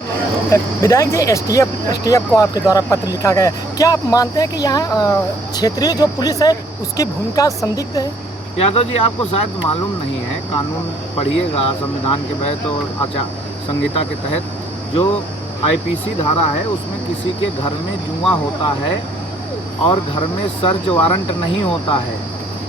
विधायक जी, एसटीएफ को आपके द्वारा पत्र लिखा गया है। क्या आप मानते हैं कि यहाँ क्षेत्रीय जो पुलिस है उसकी भूमिका संदिग्ध है? यादव जी, आपको शायद मालूम नहीं है, कानून पढ़िएगा संविधान के तहत और आचार संहिता के तहत जो आईपीसी धारा है उसमें किसी के घर में जुआ होता है और घर में सर्च वारंट नहीं होता है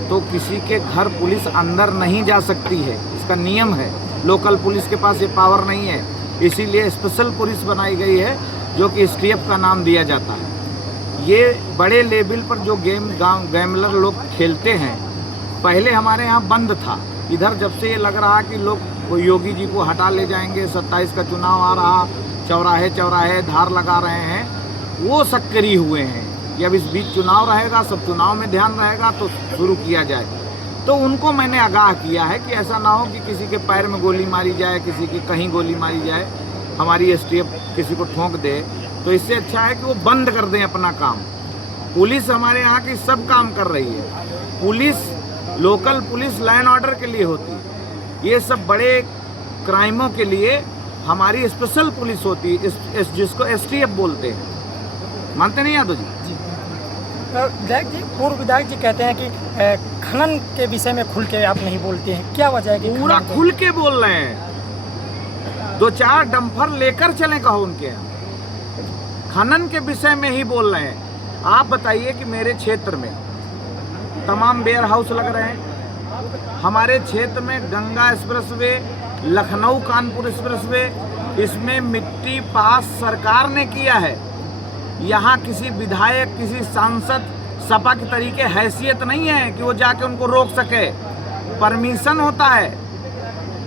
तो किसी के घर पुलिस अंदर नहीं जा सकती है। इसका नियम है। लोकल पुलिस के पास ये पावर नहीं है, इसीलिए स्पेशल पुलिस बनाई गई है जो कि एसटीएफ का नाम दिया जाता है। ये बड़े लेवल पर जो गैमलर लोग खेलते हैं, पहले हमारे यहाँ बंद था। इधर जब से ये लग रहा कि लोग योगी जी को हटा ले जाएंगे, 27 का चुनाव आ रहा, चौराहे चौराहे धार लगा रहे हैं, वो सक्रिय हुए हैं कि अब इस बीच चुनाव रहेगा, सब चुनाव में ध्यान रहेगा तो शुरू किया जाए। तो उनको मैंने आगाह किया है कि ऐसा ना हो कि किसी के पैर में गोली मारी जाए, किसी की कहीं गोली मारी जाए, हमारी एसटीएफ किसी को ठोंक दे। तो इससे अच्छा है कि वो बंद कर दें अपना काम। पुलिस हमारे यहाँ की सब काम कर रही है। Police, local police land order के लिए होती है, ये सब बड़े क्राइमों के लिए हमारी स्पेशल पुलिस होती है, जिसको एसटीएफ बोलते हैं। मानते नहीं यादव जी? विधायक जी, पूर्व विधायक जी कहते हैं कि खनन के विषय में खुल के आप नहीं बोलते हैं, क्या वजह है कि पूरा खुल के बोल रहे हैं। 2-4 डंपर लेकर चले कहो उनके यहाँ, खनन के विषय में ही बोल रहे हैं। आप बताइए कि मेरे क्षेत्र में तमाम वेयर हाउस लग रहे हैं, हमारे क्षेत्र में गंगा एक्सप्रेसवे, लखनऊ कानपुर एक्सप्रेसवे, इसमें मिट्टी पास सरकार ने किया है। यहाँ किसी विधायक, किसी सांसद, सपा के तरीके हैसियत नहीं है कि वो जाके उनको रोक सके। परमिशन होता है।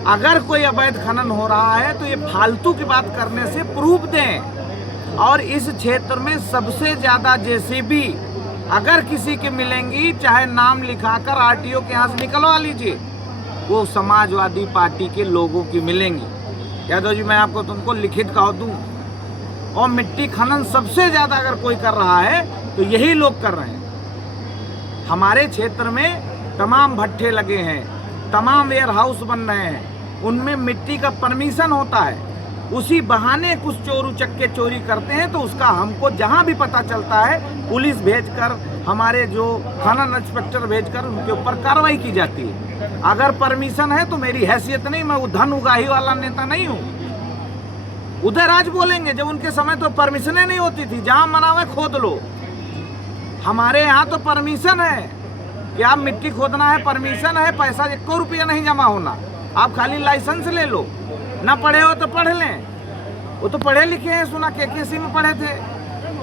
अगर कोई अवैध खनन हो रहा है तो ये फालतू की बात करने से प्रूफ दें। और इस क्षेत्र में सबसे ज़्यादा जेसीबी अगर किसी के मिलेंगी, चाहे नाम लिखाकर आरटीओ के यहाँ से निकलवा लीजिए, वो समाजवादी पार्टी के लोगों की मिलेंगी। यादव जी, मैं आपको तुमको लिखित कह दूँ, और मिट्टी खनन सबसे ज़्यादा अगर कोई कर रहा है तो यही लोग कर रहे हैं। हमारे क्षेत्र में तमाम भट्ठे लगे हैं, तमाम वेयर हाउस बन रहे हैं, उनमें मिट्टी का परमिशन होता है। उसी बहाने कुछ चोर उचक्के चोरी करते हैं तो उसका हमको जहां भी पता चलता है पुलिस भेजकर, हमारे जो खनन इंस्पेक्टर भेजकर उनके ऊपर कार्रवाई की जाती है। अगर परमिशन है तो मेरी हैसियत नहीं, मैं वो धन उगाही वाला नेता नहीं हूँ। उधर आज बोलेंगे जब उनके समय तो परमिशनें नहीं होती थी, जहां मना हुआ खोद लो। हमारे यहाँ तो परमिशन है कि आप मिट्टी खोदना है, परमिशन है, पैसा 1 रुपया नहीं जमा होना, आप खाली लाइसेंस ले लो। ना पढ़े हो तो पढ़ लें, वो तो पढ़े लिखे हैं, सुना केकेसी में पढ़े थे,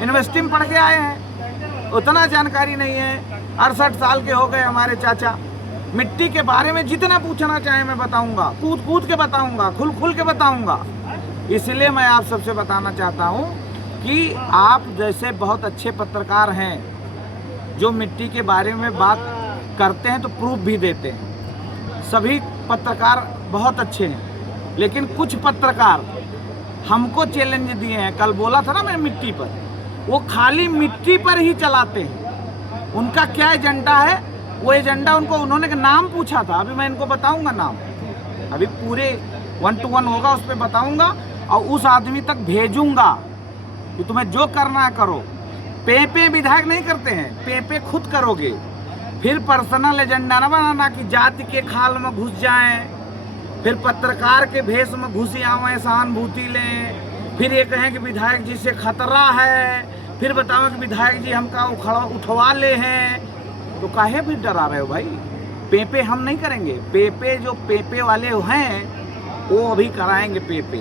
यूनिवर्सिटी में पढ़ के आए हैं, उतना जानकारी नहीं है। 68 साल के हो गए हमारे चाचा। मिट्टी के बारे में जितना पूछना चाहे मैं बताऊंगा, कूद कूद के बताऊंगा, खुल खुल के बताऊंगा। इसलिए मैं आप सबसे बताना चाहता हूं कि आप जैसे बहुत अच्छे पत्रकार हैं जो मिट्टी के बारे में बात करते हैं तो प्रूफ भी देते हैं। सभी पत्रकार बहुत अच्छे हैं, लेकिन कुछ पत्रकार हमको चैलेंज दिए हैं। कल बोला था ना मैं मिट्टी पर, वो खाली मिट्टी पर ही चलाते हैं। उनका क्या एजेंडा है, वो एजेंडा उन्होंने नाम पूछा था, अभी मैं इनको बताऊंगा नाम, अभी पूरे 1 to 1 होगा, उस पर बताऊंगा और उस आदमी तक भेजूंगा कि तुम्हें जो करना है करो। पे विधायक नहीं करते हैं, पे खुद करोगे। फिर पर्सनल एजेंडा ना बनाना कि जाति के खाल में घुस जाएं, फिर पत्रकार के भेष में घुसी आवें, सहानुभूति लें, फिर ये कहें कि विधायक जी से खतरा है, फिर बताओ कि विधायक जी हमका उठवा ले हैं। तो काहे भी डरा रहे हो भाई? पे हम नहीं करेंगे। पे जो पे वाले हैं वो अभी कराएंगे पे।